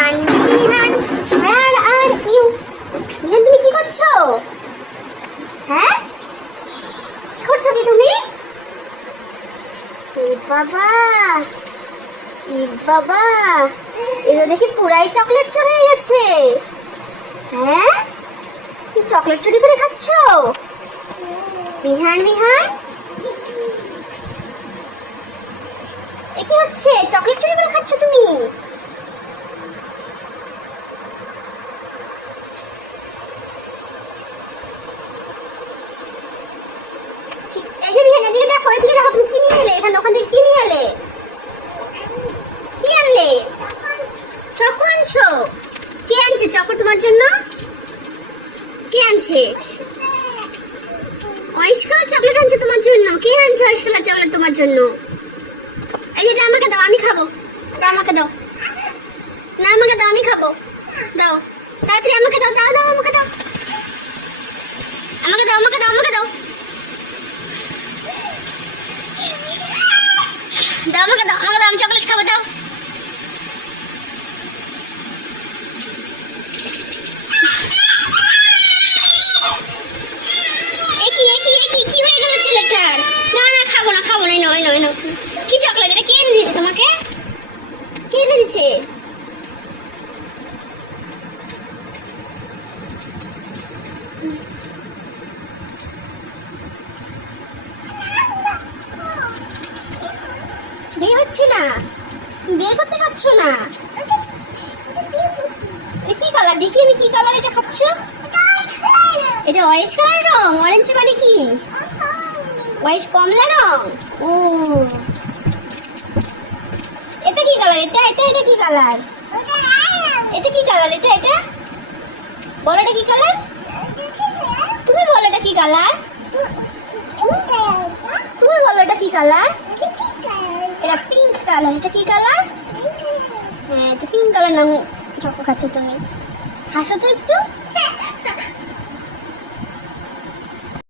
Bihan Bihan R are you. বিহান তুমি কি করছো? হ্যাঁ কি করছো কি তুমি? এ বাবা এ বাবা, এগুলো দেখি পুরাই চকলেট চোর হয়ে গেছে। হ্যাঁ তুমি চকলেট চুরি করে খাচ্ছো? বিহান বিহান এ কি হচ্ছে? চকলেট চুরি করে খাচ্ছ তুমি? এই যে বিহান এদিকে দেখো, এদিকে দেখো, তুমি কি নিয়ে এলে? এখানে দোকান থেকে কি নিয়ে এলে? কি আনলে? চকো আনছো? কে আনছে চকো তোমার জন্য? কে আনছে? অয়েশ কালার চকলেট আনছে তোমার জন্য? কে আনছে অয়েশ কালার চকলেট তোমার জন্য? এই যে আমাকে দাও, আমি খাবো। দাও আমাকে দাও। না আমাকে দাও, আমি খাবো। দাও তাড়াতাড়ি আমাকে দাও, দাও দাও আমাকে দাও। আমাকে দাও আমাকে দাও আমাকে দাও। দাও আমাকে দাও আমাকে দাও, আমি চকলেট খাবো, দাও। কি হয়ে গেল ছেলেটার? না না খাবো না, খাবো না, নয় নয় নয়। কি চকলেট এটা? কে এনে দিয়েছে তোমাকে? কে এনে দিয়েছে? বের হচ্ছে না, বের করতে পারছো না। কি কালার দেখি আমি, কি কালার এটা খাচ্ছ? এটা অরেঞ্জ কালার রং। অরেঞ্জ মানে কি? অরেঞ্জ কমলা রং। ও এটা কি কালার? এটা এটা এটা কি কালার? এটা কি কালার? এটা এটা বলো, এটা কি কালার? তুমি বলো এটা কি কালার? তুমি বলো এটা কি কালার? এটা পিঙ্ক কালার। এটা কি কালার? হ্যাঁ, এটা পিঙ্ক কালার নাম চকো খাচ্ছ তুমি। হাসো তো একটু।